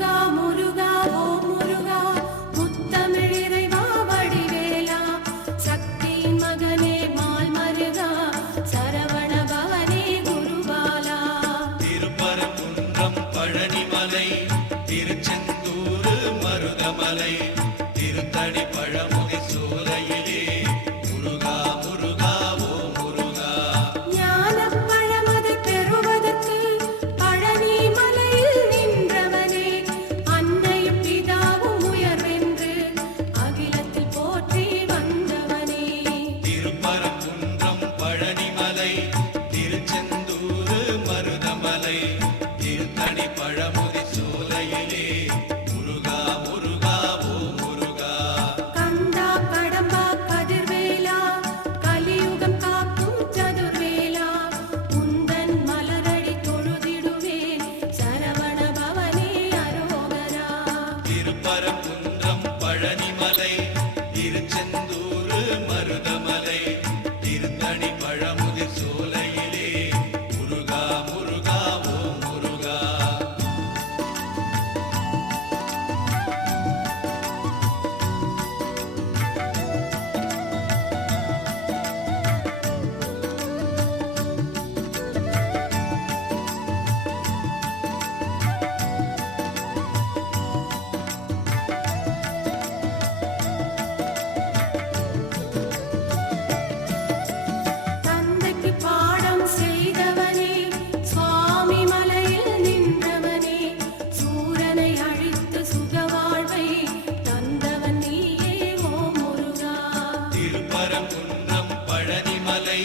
முருகா முருகா ஓ முருகா முத்தமிழ் இறைவா வடிவேலா சக்தியின் மகனே மால் மருகா சரவண பவனே குருபாலா திருப்பரங்குன்றம் பழனிமலை திருச்செந்தூர் மருதமலை திருத்தணி பழமுதி சோலையிலே முருகா முருகா ஓ முருகா ஞானப் பழமதை பெறுவதற்கு பழனி மலையில் நின்றவனே அன்னையும் பிதாவும் உயர்வென்று அகிலத்தில் போற்றி வந்தவனே திருப்பரங்குன்றம் பழனிமலை திருச்செந்தூர் மருதமலை திருத்தணி பழமுதி சோலையிலே முருகா முருகா ஓ முருகா கந்தா கடம்பா கதிர்வேலா கலியுகம் காக்கும் சதுர்வேலா உந்தன் மலரடி தொழுதிடுவேன் சரவண பவனே அரோகரா திருப்பரங்குன்றம் பழனிமலை திருச்செந்தூர் மருதமலை திருத்தணி பழமுதி சோலையிலே முருகா முருகா ஓ முருகா தந்தைக்கு பாடம் செய்தவனே சுவாமி மலையில் நின்றவனே சூரனை அழித்து சுகவாழ்வை தந்தவன் நீயே ஓ முருகா திருப்பரங்குன்றம் பழனிமலை